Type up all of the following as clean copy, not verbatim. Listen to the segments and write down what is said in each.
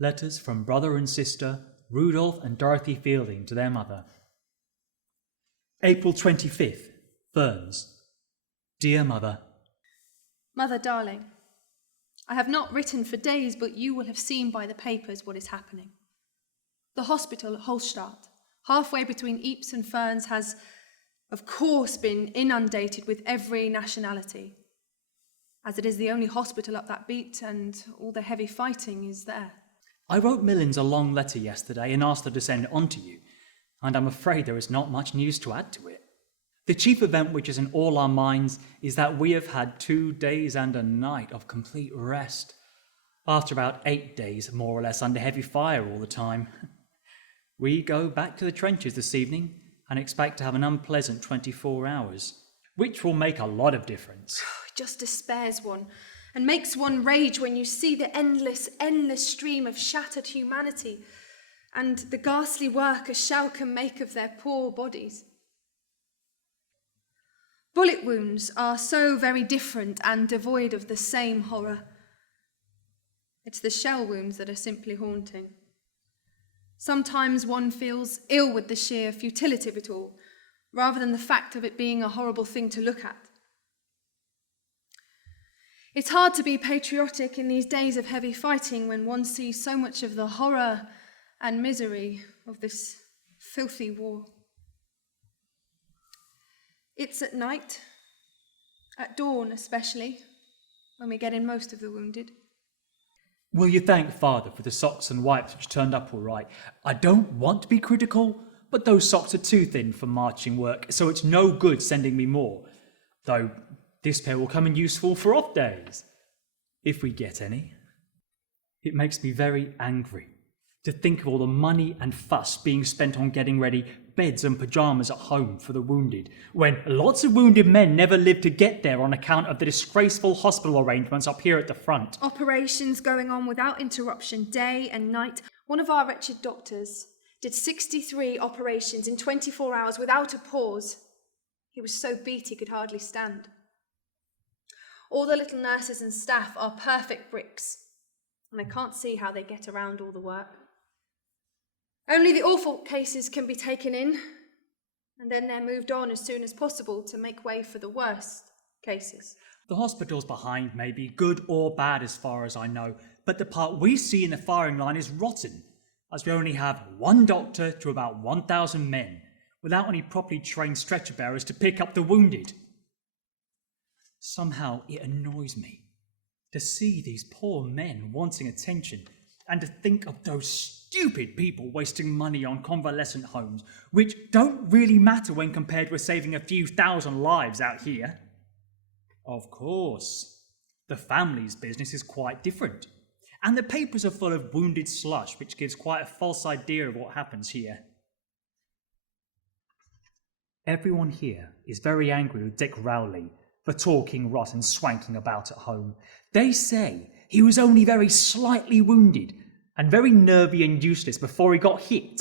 Letters from brother and sister Rudolph and Dorothy Fielding to their mother. April 25th, Ferns. Dear Mother. Mother darling, I have not written for days, but you will have seen by the papers what is happening. The hospital at Holstadt, halfway between Ypres and Ferns, has, of course, been inundated with every nationality, as it is the only hospital up that beat and all the heavy fighting is there. I wrote Millins a long letter yesterday and asked her to send it on to you, and I'm afraid there is not much news to add to it. The chief event which is in all our minds is that we have had 2 days and a night of complete rest, after about 8 days more or less under heavy fire all the time. We go back to the trenches this evening and expect to have an unpleasant 24 hours, which will make a lot of difference. It just despairs one and makes one rage when you see the endless stream of shattered humanity and the ghastly work a shell can make of their poor bodies. Bullet wounds are so very different and devoid of the same horror. It's the shell wounds that are simply haunting. Sometimes one feels ill with the sheer futility of it all, rather than the fact of it being a horrible thing to look at. It's hard to be patriotic in these days of heavy fighting when one sees so much of the horror and misery of this filthy war. It's at night, at dawn especially, when we get in most of the wounded. Will you thank Father for the socks and wipes which turned up all right? I don't want to be critical, but those socks are too thin for marching work, so it's no good sending me more. Though this pair will come in useful for off days, if we get any. It makes me very angry to think of all the money and fuss being spent on getting ready beds and pyjamas at home for the wounded, when lots of wounded men never live to get there on account of the disgraceful hospital arrangements up here at the front. Operations going on without interruption, day and night. One of our wretched doctors did 63 operations in 24 hours without a pause. He was so beat he could hardly stand. All the little nurses and staff are perfect bricks, and I can't see how they get around all the work. Only the awful cases can be taken in, and then they're moved on as soon as possible to make way for the worst cases. The hospitals behind may be good or bad as far as I know, but the part we see in the firing line is rotten, as we only have one doctor to about 1,000 men, without any properly trained stretcher bearers to pick up the wounded. Somehow it annoys me to see these poor men wanting attention and to think of those stupid people wasting money on convalescent homes, which don't really matter when compared with saving a few thousand lives out here. Of course, the family's business is quite different, and the papers are full of wounded slush, which gives quite a false idea of what happens here. Everyone here is very angry with Dick Rowley for talking rot and swanking about at home. They say he was only very slightly wounded and very nervy and useless before he got hit.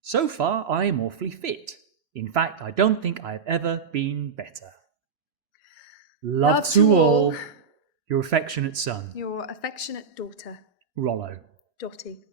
So far, I am awfully fit. In fact, I don't think I've ever been better. Love to all. Your affectionate son. Your affectionate daughter, Rollo. Dottie.